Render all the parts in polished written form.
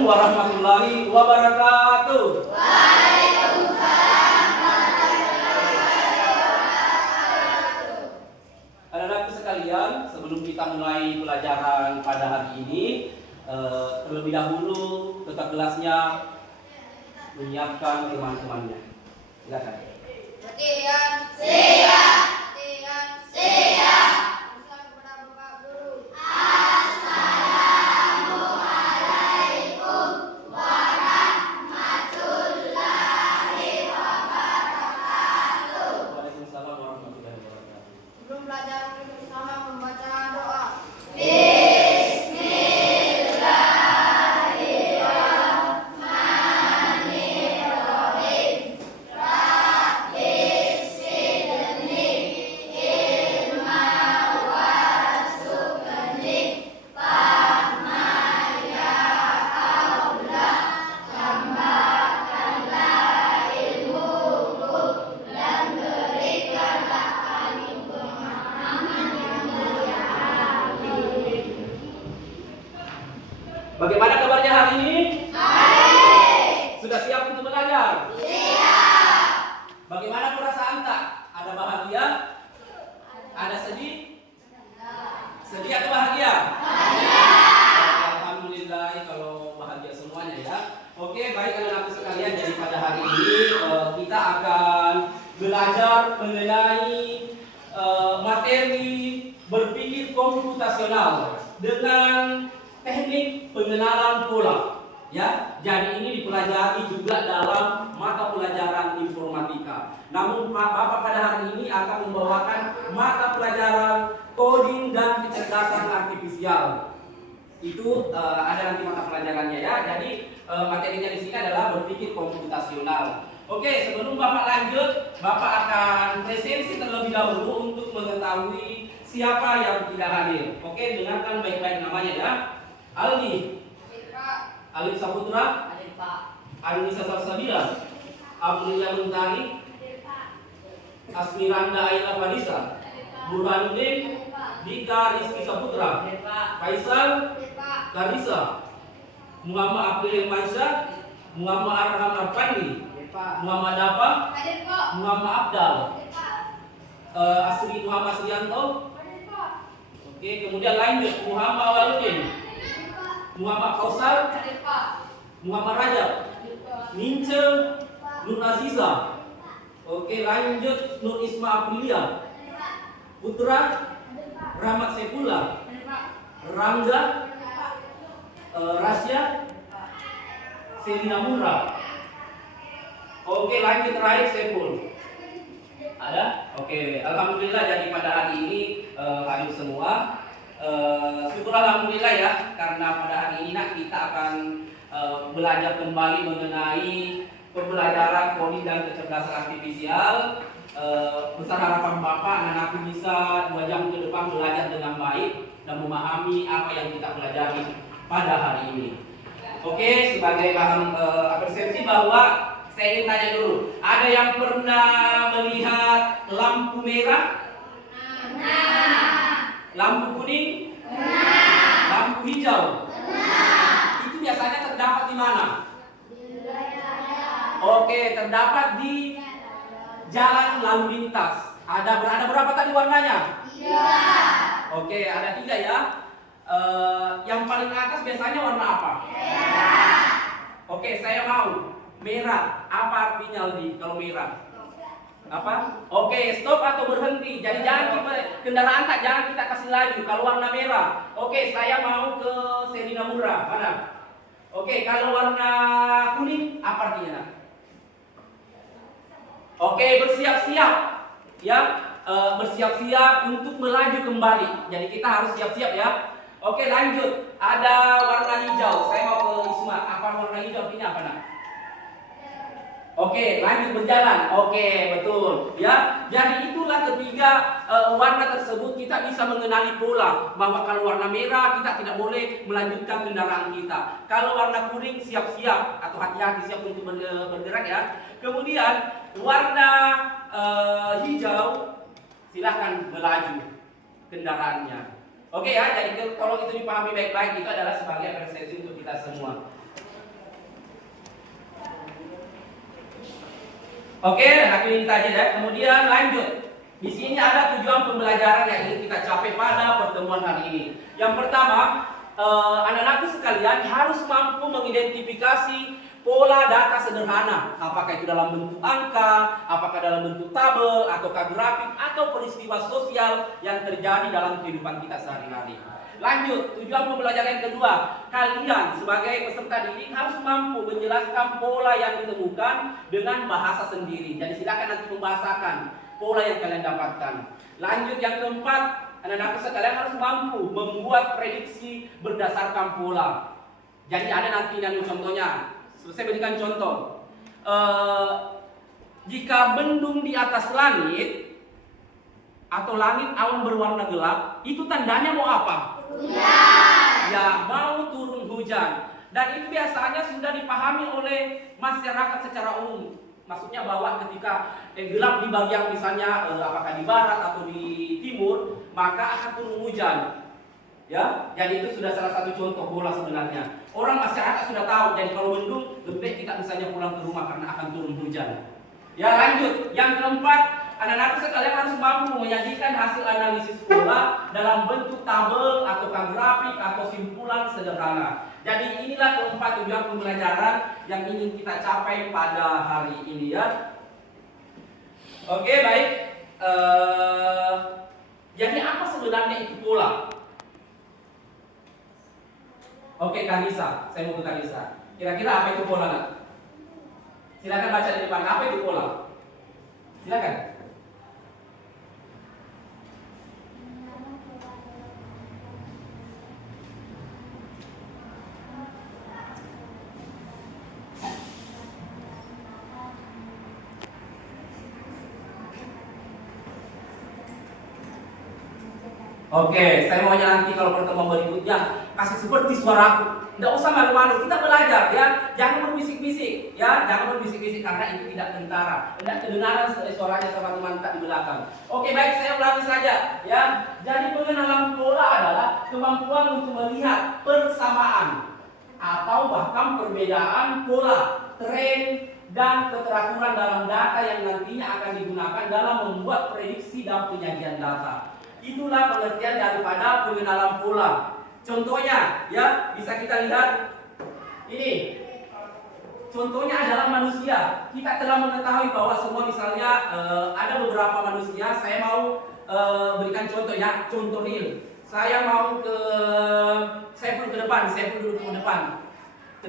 Assalamualaikum warahmatullahi wabarakatuh. Waalaikumsalam warahmatullahi wabarakatuh. Anak-anakku sekalian, sebelum kita mulai pelajaran pada hari ini, terlebih dahulu tetap kelasnya menyiapkan teman-temannya. Silakan. Latihan. Siap. Latihan. Siap. Salam kepada Bapak Guru. Assalamualaikum warahmatullahi wabarakatuh. Waalaikumsalam warahmatullahi wabarakatuh. Sebelum pelajaran kita bersama membaca doa. Bagaimana kabarnya hari ini? Baik. Sudah siap untuk belajar? Siap. Bagaimana perasaan tak? Ada bahagia? Ada sedih? Sedih atau bahagia? Bahagia. Alhamdulillah kalau bahagia semuanya ya. Oke, baik anak-anakku sekalian, jadi pada hari ini kita akan belajar mengenai materi berpikir komputasional dengan teknik pengenalan pola. Ya, jadi ini dipelajari juga dalam mata pelajaran informatika. Namun Bapak pada hari ini akan membawakan mata pelajaran coding dan kecerdasan artifisial. Itu ada nanti mata pelajarannya ya. Jadi materinya di sini adalah berpikir komputasional. Oke, sebelum Bapak lanjut, Bapak akan presensi terlebih dahulu untuk mengetahui siapa yang tidak hadir. Oke, dengarkan baik-baik namanya ya. Aldi, Alif Saputra, Anissa Salsabila, Aprilia Mentari, Asmiranda Aila Farisa, Burhanuddin, Dika Rizky Saputra, Faisal, Karisa, Muhammad April Maisha, Muhammad Arham Arpandi, Muhammad Dapa, Muhammad Abdal, Asri Muhammad Srianto. Oke, kemudian lanjut Muhammad Waludin, Muhammad Kausar, Muhammad Rajab, Nince, Nur Aziza. Oke, lanjut Nur Isma Aprilia, Putra, Rahmat Sepula, Rangga, Rasya, Selina Mura. Oke, lanjut terakhir Sepul. Ada? Oke, alhamdulillah jadi pada hari ini hadir semua. Syukur alhamdulillah ya, karena pada hari ini kita akan belajar kembali mengenai pembelajaran coding dan kecerdasan artifisial. Besar harapan Bapak anak-anak bisa 2 jam ke depan belajar dengan baik dan memahami apa yang kita pelajari pada hari ini. Oke, sebagai bahan apresiasi bahwa saya ingin tanya dulu, ada yang pernah melihat lampu merah? Lampu kuning? Lampu hijau? Itu biasanya terdapat di mana? Oke, terdapat di jalan lalu lintas. Ada berapa tadi warnanya? 3. Oke, ada 3 ya. Yang paling atas biasanya warna apa? Merah. Oke, saya mau merah. Apa artinya Aldi kalau merah? Apa? Oke, stop atau berhenti. Jadi jangan kendaraan jangan kita kasih laju kalau warna merah. Oke, saya mau ke Selina Mura. Mana? Oke, kalau warna kuning apa artinya? Nah? Oke, bersiap-siap. Ya, bersiap-siap untuk melaju kembali. Jadi kita harus siap-siap ya. Oke, lanjut. Ada warna hijau. Saya mau ke Isma. Apa warna hijau artinya apa? Nah? Oke, lanjut berjalan. Oke, betul. Ya, jadi itulah ketiga warna tersebut kita bisa mengenali pola bahwa kalau warna merah kita tidak boleh melanjutkan kendaraan kita. Kalau warna kuning siap-siap atau hati-hati siap untuk bergerak ya. Kemudian warna hijau silahkan melaju kendaraannya. Oke ya, jadi tolong itu dipahami baik-baik, itu adalah sebagai apresiasi untuk kita semua. Oke, dan ini aja ya. Kemudian lanjut. Di sini ada tujuan pembelajaran yang ingin kita capai pada pertemuan hari ini. Yang pertama, anak-anakku sekalian harus mampu mengidentifikasi pola data sederhana, apakah itu dalam bentuk angka, apakah dalam bentuk tabel, ataukah grafik, atau peristiwa sosial yang terjadi dalam kehidupan kita sehari-hari. Lanjut, tujuan pembelajaran yang kedua, kalian sebagai peserta didik harus mampu menjelaskan pola yang ditemukan dengan bahasa sendiri. Jadi silakan nanti membahasakan pola yang kalian dapatkan. Lanjut, yang keempat, anak-anak sekalian harus mampu membuat prediksi berdasarkan pola. Jadi ada nanti yang contohnya. Saya berikan contoh. Jika mendung di atas langit atau langit awan berwarna gelap, itu tandanya mau apa? Hujan. Ya, mau turun hujan. Dan itu biasanya sudah dipahami oleh masyarakat secara umum. Maksudnya bahwa ketika gelap di bagian misalnya apakah di barat atau di timur, maka akan turun hujan. Ya, jadi itu sudah salah satu contoh pola sebenarnya. Orang masyarakat sudah tahu. Jadi kalau mendung, lebih baik kita misalnya pulang ke rumah karena akan turun hujan. Ya, lanjut. Yang keempat, anak-anak sekalian harus mampu menyajikan hasil analisis pola dalam bentuk tabel atau grafik atau simpulan sederhana. Jadi inilah keempat tujuan pembelajaran yang ingin kita capai pada hari ini ya. Oke, baik. Jadi apa sebenarnya itu pola? Oke, Kanisa, saya mau ke Kanisa. Kira-kira apa itu pola, nak? Silakan baca di depan. Apa itu pola? Silakan. Oke, saya maunya nanti kalau pertemuan berikutnya kasih seperti suaraku. Tidak usah malu-malu, kita belajar ya. Jangan berbisik-bisik ya, jangan berbisik-bisik karena itu tidak tentara. Tidak kedengaran suaranya sama teman tak di belakang. Oke, baik, saya ulangi saja ya. Jadi pengenalan pola adalah kemampuan untuk melihat persamaan atau bahkan perbedaan pola, tren dan keteraturan dalam data yang nantinya akan digunakan dalam membuat prediksi dan penyajian data. Itulah pengertian daripada pengenalan pola. Contohnya, ya bisa kita lihat ini. Contohnya adalah manusia. Kita telah mengetahui bahwa semua misalnya ada beberapa manusia. Saya mau berikan contoh ya, contoh real. Saya mau saya pun ke depan, saya pun duduk ke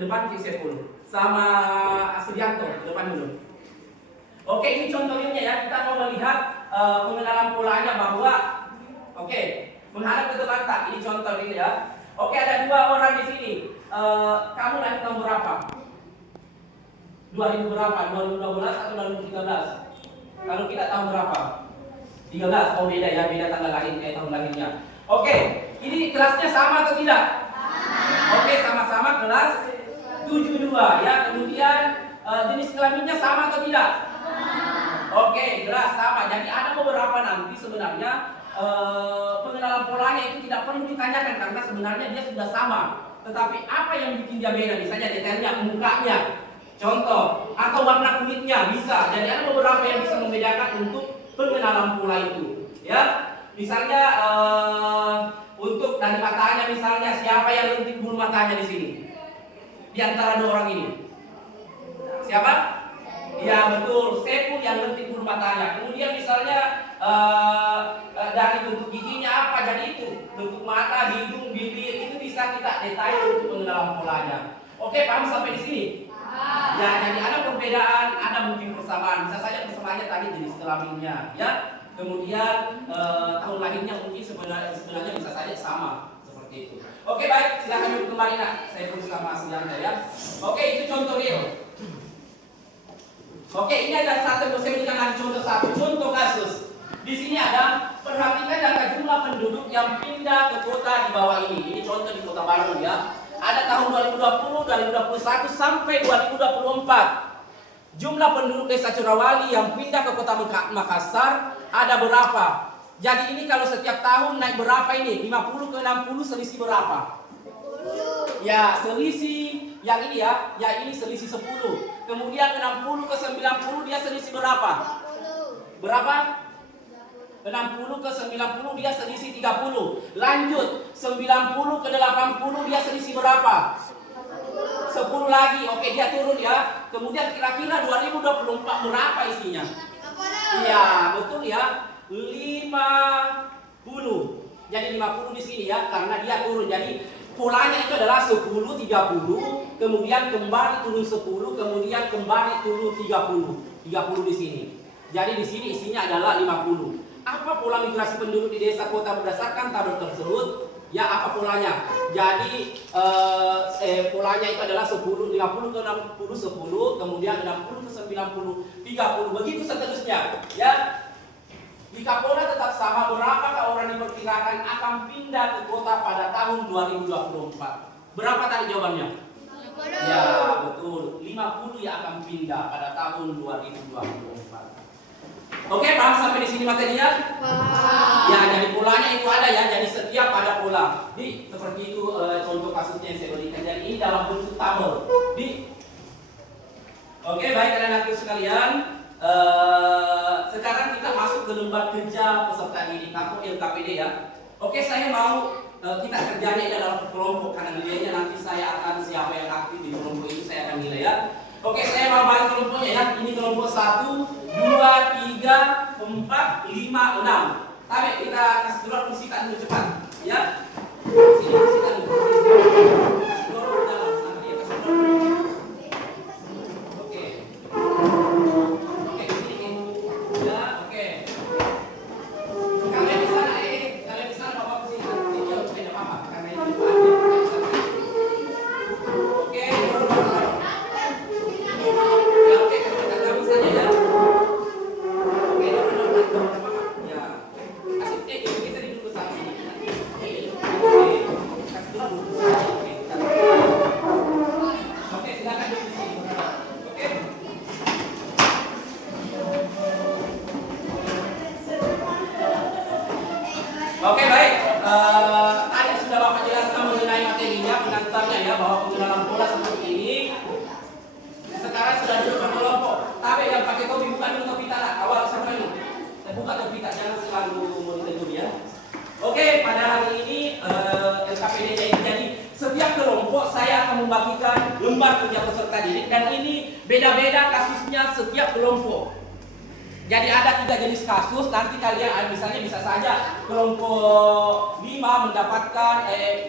depan saya pun sama Sudianto ke depan dulu. Oke, ini contoh realnya ya. Kita mau melihat pengenalan polanya bahwa menghadap ke depan tak? Ini contoh ini ya. Oke, ada dua orang di sini. Kamu lahir tahun berapa? 2000 berapa? 2012 atau 2013? Kalau kita tahun berapa? 13. Oh beda ya, beda tanggal lahir tahun lahirnya. Oke, ini kelasnya sama atau tidak? Sama. Oke, sama-sama kelas 72 ya. Kemudian jenis kelaminnya sama atau tidak? Sama. Oke, jelas sama. Jadi ada beberapa nanti sebenarnya pengenalan polanya itu tidak perlu ditanyakan karena sebenarnya dia sudah sama. Tetapi apa yang bikin dia beda? Misalnya detailnya, mukanya, contoh, atau warna kulitnya bisa. Jadi ada beberapa yang bisa membedakan untuk pengenalan pola itu. Ya, misalnya untuk dari matanya, misalnya siapa yang lentik bulu matanya di sini? Di antara dua orang ini, siapa? Ya betul, Sepul yang lentik bulu matanya. Kemudian misalnya dari bentuk giginya apa, jadi itu bentuk mata, hidung, bibir itu bisa kita detail untuk pengenalan polanya. Oke, paham sampai di sini? Ya, jadi ada perbedaan, ada mungkin persamaan. Bisa saja persamaannya tadi jenis kelaminnya, ya. Kemudian tahun lahirnya mungkin sebenarnya bisa saja sama seperti itu. Oke, baik, silakan duduk kembali nak. Saya pun sama Sudianto ya. Oke, itu contoh real. Oke, ini ada satu, saya berikan contoh satu, contoh kasus. Di sini ada, perhatikan data jumlah penduduk yang pindah ke kota di bawah ini. Ini contoh di Kota Bandung ya. Ada tahun 2020, 2021 sampai 2024. Jumlah penduduk Desa Curawali yang pindah ke Kota Makassar ada berapa? Jadi ini kalau setiap tahun naik berapa ini? 50 ke 60 selisih berapa? 10. Ya, selisih Yang ini ya, yang ini selisih 10. Kemudian 60 ke 90 dia selisih berapa? 20. Berapa? 60 ke 90 dia selisih 30. Lanjut, 90 ke 80 dia selisih berapa? 10 lagi. Oke, dia turun ya. Kemudian kira-kira 2024 berapa isinya? 50. Iya, betul ya. 50. Jadi 50 di sini ya, karena dia turun. Jadi polanya itu adalah 10 30, kemudian kembali turun 10, kemudian kembali turun 30. 30 di sini. Jadi di sini isinya adalah 50. Apa pola migrasi penduduk di desa kota berdasarkan tabel tersebut? Ya, apa polanya? Jadi polanya itu adalah 10, 50 ke 60 10, kemudian 60 ke 90 30. Begitu seterusnya. Ya. Jika pola tetap sama, berapakah orang diperkirakan akan pindah ke kota pada tahun 2024? Berapa tadi jawabannya? 50. Ya, betul. 50 yang akan pindah pada tahun 2024. Oke, paham sampai di sini materinya? Ya, jadi polanya itu ada ya. Jadi setiap ada pola. Seperti itu contoh kasusnya yang saya berikan. Jadi ini dalam bentuk tabel. Oke, baik anak-anakku sekalian. Sekarang kita masuk ke lembar kerja peserta didik atau LKPD ya. Oke, saya mau kita kerjanya ini dalam kelompok karena nilainya nanti saya akan siapa yang aktif di kelompok itu saya akan nilai ya. Oke, saya mau bagi kelompoknya ya. Ini kelompok 1, 2, 3, 4, 5, 6. Tapi kita kasih dulu kursikan dulu cepat ya. Sini kursikan dulu. Dorong ke dalam sama dia kasih dulu. Oke. Oke, di sini. Ya, oke. Kalian di sana kalian di sana Bapak kursikan. Ini tidak apa-apa karena ini Pak. Oke, dorong. Ya, oke, kita gabung saja ya. Oke, dorong. Ya. Kasih kita duduk bersama. Oke, kasih dulu. Oke, kita. Oke, silakan duduk di sini. Oke. Oke, baik. Tadi sudah Bapak jelaskan mengenai materinya, pengantarnya ya, bahwa pengenalan pola seperti ini. Sekarang sudah duduk berkelompok. Tapi yang pakai topi bukan dulu topi tak awal sampai dulu. Buka topi tak, jangan selalu monitor ya. Oke, pada hari ini LKPD-nya ini jadi setiap kelompok saya akan membagikan lembar kerja peserta didik dan ini beda-beda kasusnya setiap kelompok. Jadi ada 3 jenis kasus, nanti kalian misalnya bisa saja kelompok 5 mendapatkan,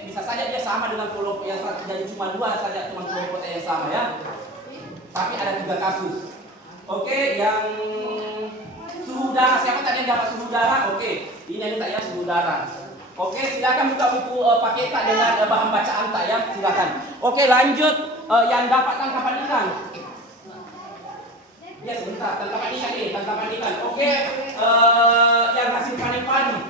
bisa saja dia sama dengan kelompok yang satu, jadi cuma 2 saja teman kelompok yang sama ya. Tapi ada 3 kasus. Oke, yang suhu udara, siapa tadi yang dapat suhu udara? Oke, ini yang minta ya suhu udara. Oke, silakan buka buku paketan dengan bahan bacaan tak ya, silakan. Oke, lanjut yang dapat tangkapan ikan. Ya sebentar, tangkapan ikan ini, tangkapan ikan. Oke, yang hasil panen padi.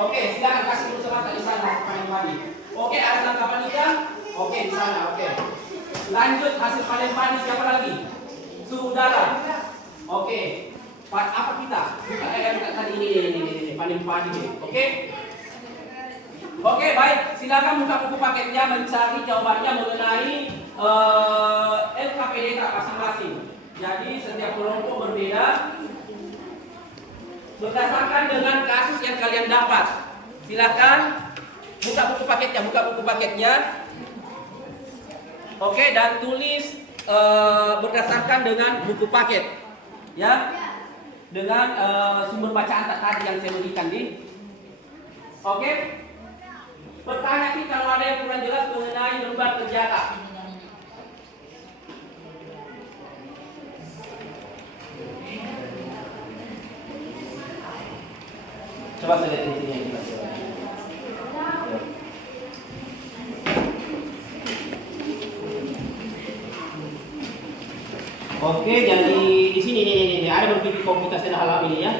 Oke, silakan kasih dulu semata di sana hasil panen padi. Oke, ada tangkapan ikan. Oke, di sana. Oke. Lanjut hasil panen padi siapa lagi? Suhu udara. Oke. Apa kita? Bukan kita tadi ini panen padi. Oke. Oke, baik. Silakan buka buku paketnya mencari jawabannya mengenai LKPD masing-masing. Jadi setiap kelompok berbeda berdasarkan dengan kasus yang kalian dapat. Silakan buka buku paketnya, Oke, dan tulis berdasarkan dengan buku paket, ya, dengan sumber bacaan tadi yang saya berikan di. Oke. Bertanya nih kalau ada yang kurang jelas mengenai lembar kerja tak? Coba saya lihat di sini yang jelas. Oke, jadi di sini nih ada berpikir komputer saya halaman ini ya.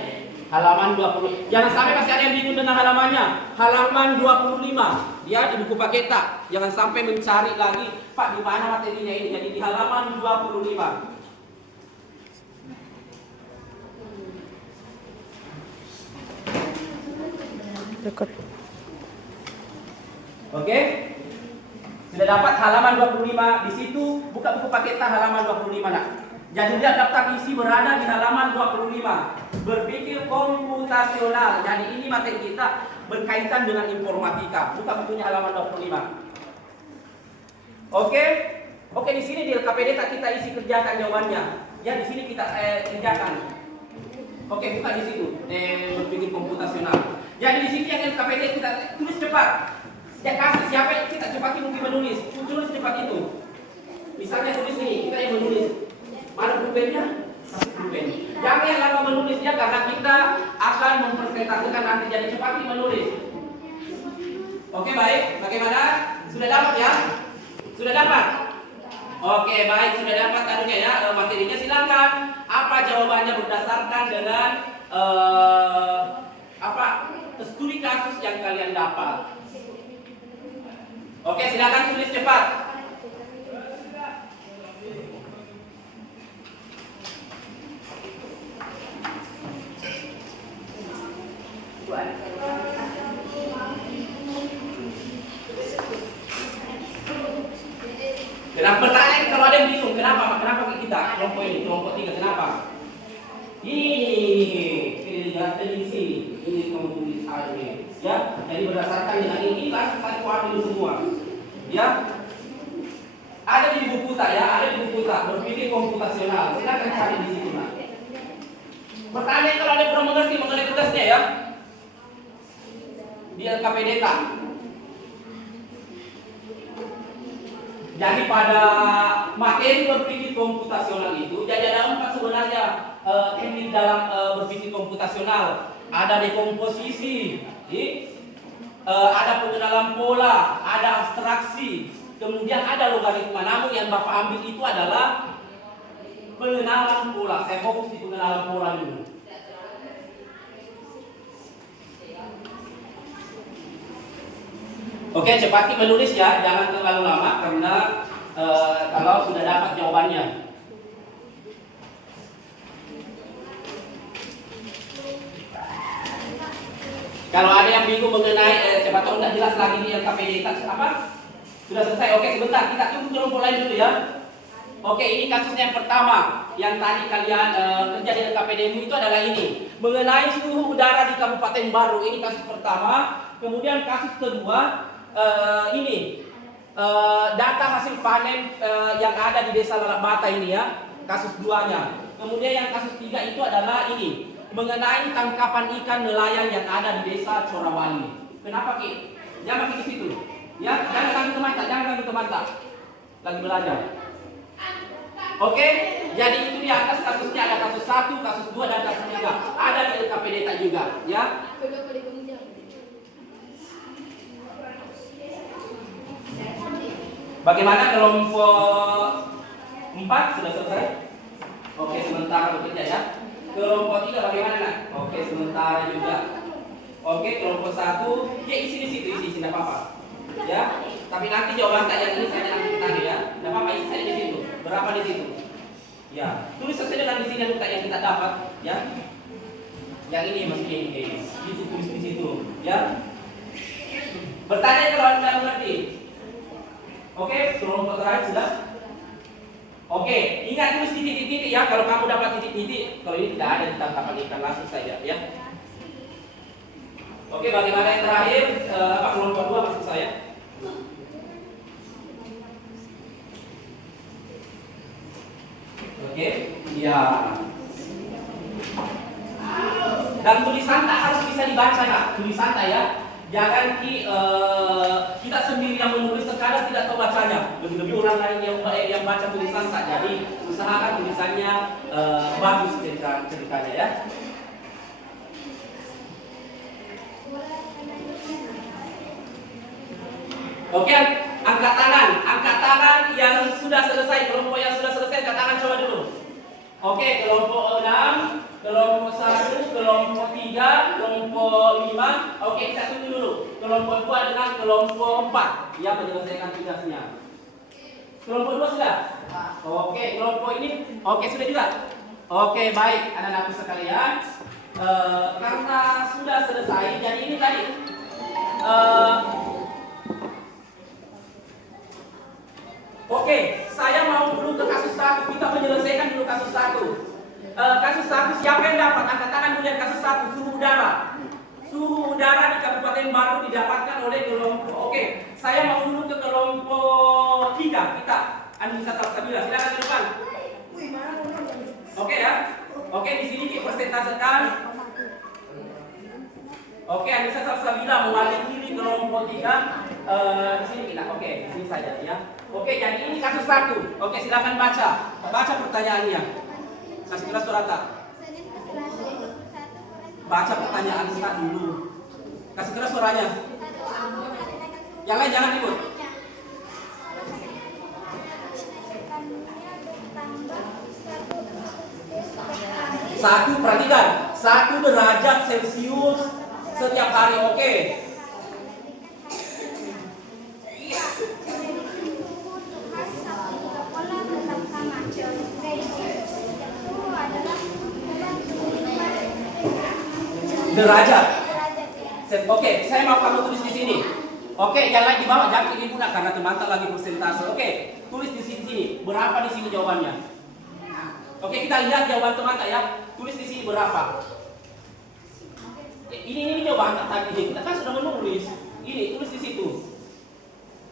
Halaman 20. Jangan sampai masih ada yang bingung dengan halamannya. Halaman 25. Ya, di buku paket tak. Jangan sampai mencari lagi, Pak, di mana materinya ini. Jadi di halaman 25. Oke. Sudah dapat halaman 25 di situ, buka buku paketa halaman 25 nak. Jadi lihat daftar isi berada di halaman 25. Berpikir komputasional. Jadi ini materi kita berkaitan dengan informatika. Buka bukunya halaman 25. Oke. Oke, di sini di LKPD kita isi kerjakan jawabannya. Ya, di sini kita kerjakan. Oke, buka di situ. Berpikir komputasional. Jadi di sini yang LKPD kita tulis cepat. Ya kasih siapa kita cepat mungkin menulis. Tulis cepat itu. Misalnya tulis ini, kita yang menulis. Mana pulpennya? Kasih pulpen. Jangan yang lama menulisnya karena kita akan mempresentasikan nanti, jadi cepat menulis. Oke, baik. Bagaimana? Sudah dapat ya? Sudah dapat? Oke, baik. Sudah dapat taruhnya ya materinya. Silakan. Apa jawabannya berdasarkan dengan studi kasus yang kalian dapat? Oke, silakan tulis cepat. Kenapa pertanyaan kalau ada yang bingung, kenapa kita kelompok ini, kelompok 3, kenapa? Ini di sini, ini kamu tulis ini, ya. Jadi berdasarkan dengan ini langsung saya ambil semua, ya. Ada di buku tak ya, ada di buku tak berpikir komputasional. Silakan cari di situ nak. Pertanyaan kalau ada kurang mengerti mengenai tugasnya ya, di LKPD tak. Jadi pada materi berpikir komputasional itu, jadi ada 4 sebenarnya teknik dalam berpikir komputasional. Ada dekomposisi, ada pengenalan pola, ada abstraksi, kemudian ada logaritma. Namun yang Bapak ambil itu adalah pengenalan pola. Saya fokus di pengenalan pola dulu. Oke, cepat menulis ya, jangan terlalu lama karena kalau sudah dapat jawabannya. Kalau ada yang bingung mengenai siapa tahu tidak jelas lagi di LKPD apa? Sudah selesai. Oke, sebentar kita tunggu kelompok lain dulu ya. Oke, ini kasusnya yang pertama yang tadi kalian kerja di LKPD itu adalah ini mengenai suhu udara di Kabupaten Baru. Ini kasus pertama. Kemudian kasus kedua data hasil panen yang ada di Desa Lalabata ini ya, kasus 2-nya. Kemudian yang kasus 3 itu adalah ini mengenai tangkapan ikan nelayan yang ada di Desa Corawali. Kenapa Ki? Jangan pergi ke situ. Ya, jangan ganggu teman tak. Lagi belajar. Oke, jadi itu di atas kasusnya ada kasus 1, kasus 2 dan kasus 3. Ada di LKPD juga, ya. Bagaimana kelompok 4 sudah selesai? Oke, sementara bekerja ya. Kelompok 3 bagaimana nak? Oke, sementara juga. Oke, kelompok 1 ya isi di situ, isi tidak apa-apa. Ya, tapi nanti jawaban tanya ini saya nanti tanya ya. Tidak apa-apa, isi saja di situ. Berapa di situ? Ya, tulis sesuai dengan di sini yang kita dapat ya. Yang ini masih ini, tulis di situ ya. Bertanya kalau Anda mengerti. Oke, kelompok terakhir sudah. Oke, ingat tulis di titik-titik ya. Kalau kamu dapat titik-titik, kalau ini tidak ada di tangkapan ikan langsung saja ya. Oke, bagaimana yang terakhir? Kelompok 2 maksud saya. Oke, ya. Dan tulisan tak harus bisa dibaca nak, tulisan tak ya. Jangan kita sendiri yang menulis terkadang tidak tahu bacanya. Lebih-lebih orang lain yang baca tulisan tak. Jadi usahakan tulisannya bagus ceritanya ya. Oke, angkat tangan yang sudah selesai, kelompok yang sudah selesai, angkat tangan coba dulu. Oke, kelompok 6, kelompok 1, kelompok 3, kelompok 5. Oke, kita tunggu dulu. Kelompok 2 dengan kelompok 4 yang menyelesaikan tugasnya. Kelompok 2 sudah? Oke, kelompok ini oke sudah juga. Oke, baik anak-anak sekalian. Karena sudah selesai, jadi ini tadi Oke, saya mau dulu ke kasus 1. Kita menyelesaikan dulu kasus 1. Kasus 1 siapa yang dapat? Angkat tangan dulu yang kasus 1. Suhu udara. Suhu udara di Kabupaten Baru didapatkan oleh kelompok. Oke, saya mau dulu ke kelompok 3. Kita Anissa Salsabila. Silakan ke depan. Oke ya. Oke, di sini dipersentasekan. Oke, Anissa Salsabila mewakili kelompok 3. Di sini kita. Oke, di sini saja ya. Oke, jadi ini kasus 1. Oke, silakan baca. Baca pertanyaannya. Kasih kelas surata. Baca pertanyaan kita dulu. Kasih keras suaranya. Yang lain jangan ribut. Satu, perhatikan. 1 derajat Celcius setiap hari. Oke. Derajat. Oke, saya mau kamu tulis di sini. Oke, yang lain di bawah jangan digunakan karena teman-teman lagi persentase. Oke, tulis di sini. Berapa di sini jawabannya? Oke, kita lihat jawaban teman-teman ya. Tulis di sini berapa. Ini jawaban tadi. Kita kan sudah menulis. Ini tulis di situ.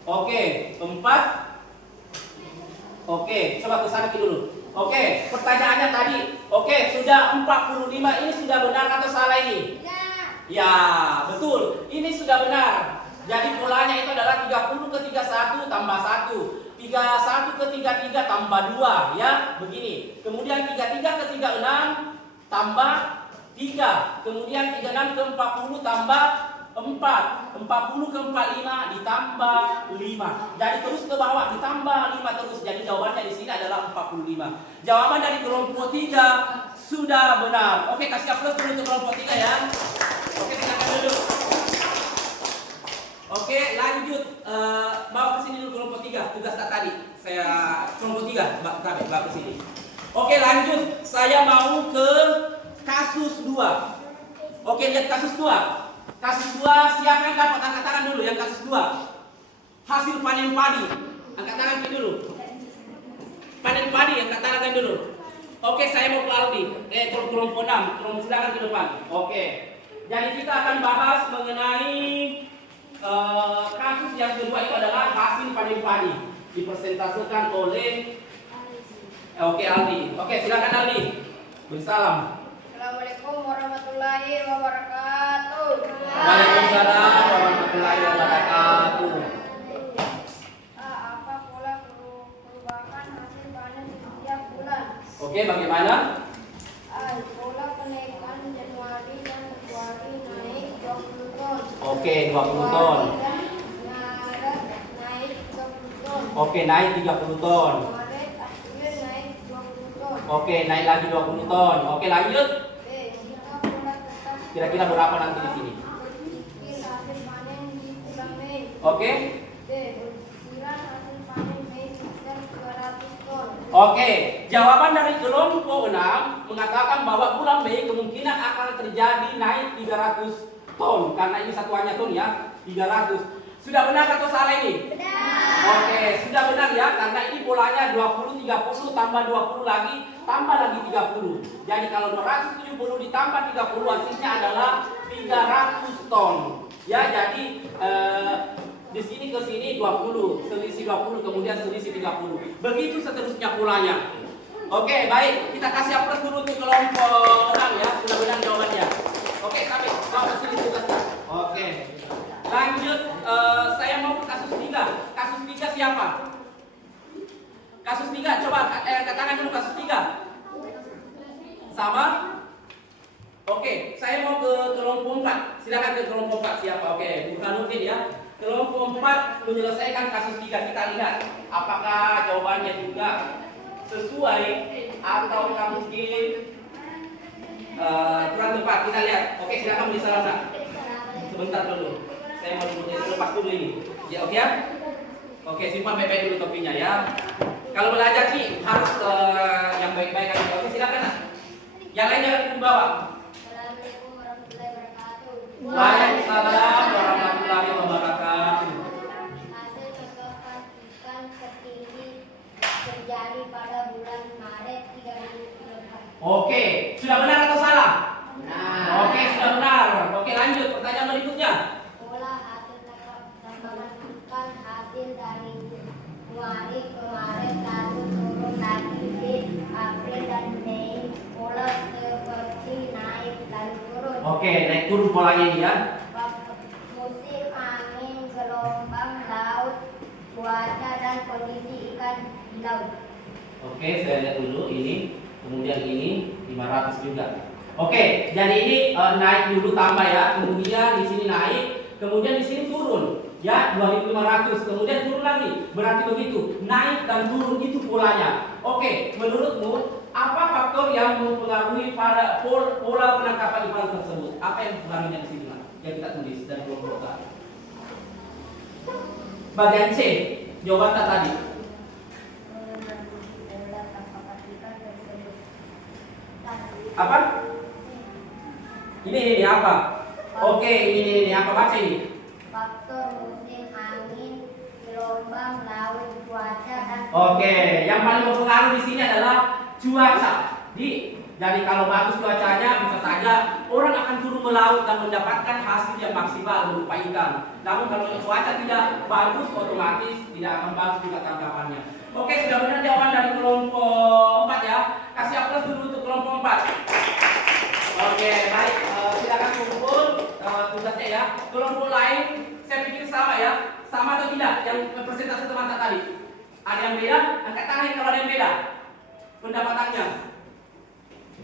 Oke, 4. Oke, coba ke sana dulu. Oke, pertanyaannya tadi. Oke, sudah 45. Ini sudah benar atau salah ini? Ya, betul. Ini sudah benar. Jadi polanya itu adalah 30 ke 31 tambah 1. 31 ke 33 tambah 2 ya, begini. Kemudian 33 ke 36 tambah 3. Kemudian 36 ke 40 tambah 4. 40 ke 45 ditambah 5. Jadi terus ke bawah ditambah 5 terus. Jadi jawabannya di sini adalah 45. Jawaban dari kelompok 3 sudah benar. Oke, kasih aplaus dulu untuk kelompok 3 ya. Oke, silakan duduk. Oke, lanjut. Bawa ke sini dulu kelompok 3. Tugas tadi. Saya kelompok 3, bawa ke sini. Oke, lanjut. Saya mau ke kasus 2. Oke, lihat kasus 2. Kasus 2, siapa yang dapat? Angkat tangan dulu yang kasus 2. Hasil panen padi. Angkat tangan dulu. Panen padi, angkat tangan dulu. Oke, saya mau ke Aldi. Kelompok 6. Kelompok silakan ke depan. Oke. Jadi kita akan bahas mengenai kasus yang kedua itu adalah hasil panen padi. Dipresentasikan oleh Oke, Aldi. Oke, silakan Aldi. Bersalam. Assalamualaikum warahmatullahi wabarakatuh. Waalaikumsalam warahmatullahi wabarakatuh. Apa pola perubahan hasil panen setiap bulan? Oke, bagaimana? Pola kenaikan Januari dan Februari naik 20 ton. Oke, 20 ton. Maret naik 30 ton. Oke, naik 30 ton. Maret April naik 20 ton. Oke, naik lagi 20 ton. Oke, lanjut. Jika pola tetap Kira-kira berapa nanti di sini? berpikir hasil panen di bulan Mei. Oke. Perkiraan hasil panen Mei sekitar 200 ton. Oke, jawaban dari kelompok 6 mengatakan bahwa bulan Mei kemungkinan akan terjadi naik 300 ton karena ini satuannya ton ya, 300. Sudah benar atau salah ini? Benar. Oke, sudah benar ya karena ini polanya 20 30 tambah 20 lagi tambah lagi 30. Jadi kalau 270 ditambah 30 hasilnya adalah 300 ton. Ya, jadi di sini ke sini 20, selisih 20 kemudian selisih 30. Begitu seterusnya polanya. Oke, baik, kita kasih aplaus dulu untuk kelompok 6 ya, sudah benar jawabannya. Oke, kami bawa sini tugasnya. Oke. Lanjut, saya mau ke kasus 3. Kasus 3 siapa? Kasus 3, coba katakan dulu kasus 3. Sama? Oke, saya mau ke kelompok 4. Silakan ke kelompok 4 siapa? Oke, Burhanuddin ya. Kelompok 4 menyelesaikan kasus 3. Kita lihat apakah jawabannya juga sesuai atau mungkin kurang tepat. Kita lihat. Oke, silakan beri salam. Sebentar dulu. Saya mau lepas dulu ini. Ya, oke ya? Oke, simpan baik-baik dulu topinya ya. Kalau belajar sih harus yang baik-baik aja. Oke, silakan. Yang lain jangan di bawah. Assalamualaikum warahmatullahi wabarakatuh. Waalaikumsalam warahmatullahi wabarakatuh. Hasil cocokkan ikan tertinggi terjadi pada bulan Maret 30 Oke, sudah benar atau salah? Benar. Oke, sudah benar. Oke, lanjut pertanyaan berikutnya. Pola hasil tambahan ikan hasil dari Januari ke Maret lalu turun lagi di April dan Mei. Pola seperti naik lalu turun. Oke, naik turun polanya ini ya. Musim angin, gelombang laut, cuaca dan kondisi ikan di laut. Oke, saya lihat dulu ini, kemudian ini 500 juga. Oke, jadi ini naik dulu tambah ya, kemudian di sini naik, kemudian di sini turun ya 2.500, kemudian turun lagi. Berarti begitu, naik dan turun itu polanya. Oke, menurutmu apa faktor yang mempengaruhi pada pola penangkapan ikan tersebut? Apa yang mempengaruhinya di sini? Yang kita tulis dari kelompok A. Bagian C, jawaban tak tadi. Apa? Ini apa? Oke, ini apa baca ini? Faktor musim angin, gelombang laut, cuaca dan Oke, yang paling berpengaruh di sini adalah cuaca. Jadi kalau bagus cuacanya bisa saja orang akan turun ke laut dan mendapatkan hasil yang maksimal berupa ikan. Namun kalau cuaca tidak bagus, otomatis tidak akan bagus juga tangkapannya. Oke, sudah benar jawaban dari kelompok 4 ya. Kasih aplaus dulu untuk kelompok 4. Oke, baik. Silakan kumpul tugasnya ya. Kelompok lain, saya pikir sama ya. Sama atau tidak? Yang presentasi teman tadi. Ada yang beda? Angkat tangan kalau ada yang beda. Pendapatannya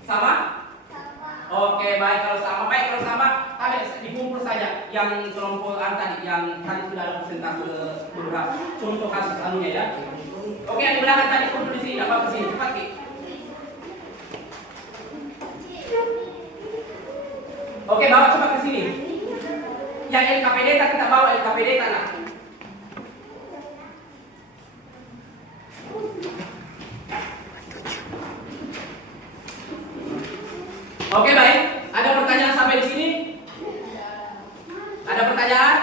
sama? sama. Oke, baik kalau sama. Baik kalau sama, ada dikumpul saja. Yang kelompok tadi, yang tadi sudah ada presentasi beberapa contoh kasus anunya ya. Oke, yang di belakang tadi kumpul di sini. Apa ke sini? Cepat Ki. Oke, bawa coba ke sini. Yang LKPD kita bawa LKPD tanah. Oke, baik. Ada pertanyaan sampai di sini? Ada pertanyaan?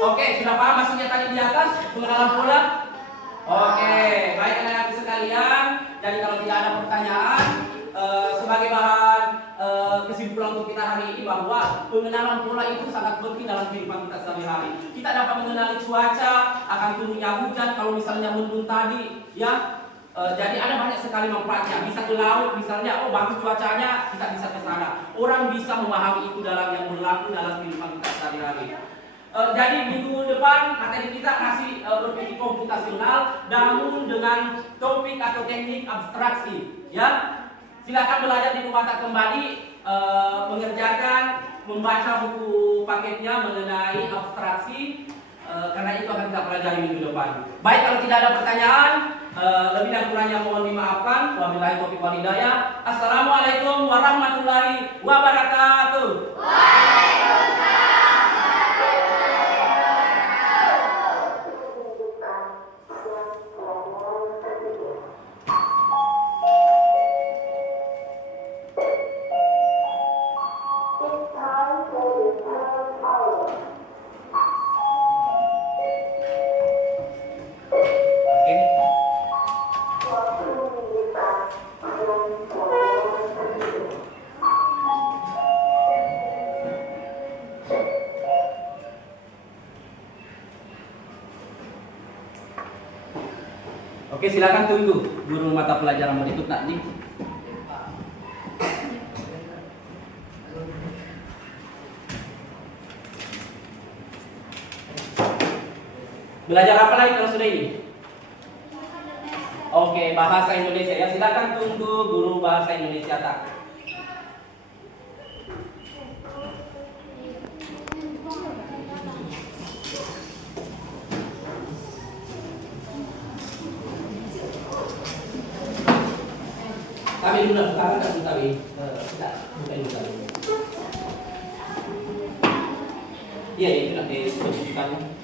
Oke, sudah paham maksudnya tadi di atas pengenalan pola? Oke, baik anak-anak sekalian. Jadi kalau tidak ada pertanyaan, sebagai bahan kesimpulan untuk kita hari ini bahwa pengenalan pola itu sangat penting dalam kehidupan kita sehari-hari. Kita dapat mengenali cuaca, akan turunnya hujan kalau misalnya mendung tadi, ya. Jadi ada banyak sekali manfaatnya. Bisa ke laut misalnya, oh bagus cuacanya, kita bisa ke sana. Orang bisa memahami itu dalam yang berlaku dalam kehidupan kita sehari-hari. Jadi minggu depan materi kita masih berpikir komputasional, namun dengan topik atau teknik abstraksi. Ya, silakan belajar di rumah tak kembali, mengerjakan, membaca buku paketnya mengenai abstraksi, karena itu akan kita pelajari minggu depan. Baik, kalau tidak ada pertanyaan, lebih dan kurangnya mohon dimaafkan. Wabillahi taufiq wal hidayah. Assalamualaikum warahmatullahi wabarakatuh. Oke, silakan tunggu guru mata pelajaran berikut tadi. Belajar apa lagi kalau sudah ini? Oke, bahasa Indonesia ya. Silakan tunggu guru bahasa Indonesia tak. Kami dulu sekarang kan kami tidak bukan kami. Iya, itu nanti sebutkan.